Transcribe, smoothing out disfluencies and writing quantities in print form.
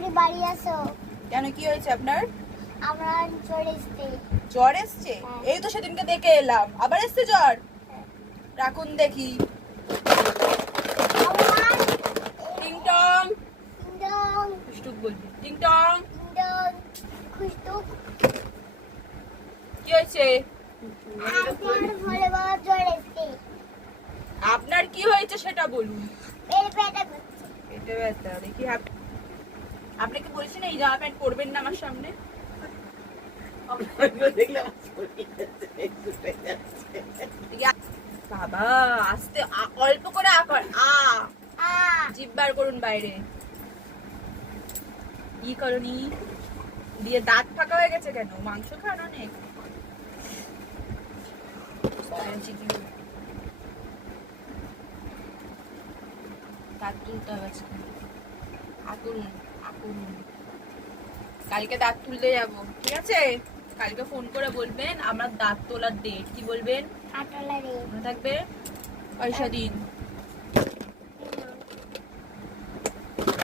তাড়াতাড়ি বাড়ি আসো। কেন, কি হয়েছে আপনার? আমার জ্বর এসছে। জ্বর এসছে? হ্যাঁ। এই তো সেদিনকে দেখে এলাম, আবার এসছে জ্বর? রাখুন দেখি। আমার টিং টং। ডং খুশটুক বলবি, টিং টং। ডং খুশটুক। কি হয়েছে? আমার ভোলে বাবা জ্বর এসছে। আপনার কি হয়েছে সেটা বলুন। পেট ব্যথা করছে। পেটে ব্যথা দেখি। আপনাকে বলছি না এই জামা প্যান্ট পরবেন না আমার সামনে। বাবা আস্তে, অল্প করে আকার জিভ বার করুন বাইরে। কি করনি দিয়ে দাঁত ফাঁকা হয়ে গেছে কেন? মাংস খান অনেক। দাঁত তুলতে হবে আজকে। কালকে দাঁত তুলতে যাবো, ঠিক আছে? কালকে ফোন করে বলবেন আমার দাঁত তোলার ডেট। কি বলবেন? আটলা রে। মনে থাকবে? পয়সা দিন।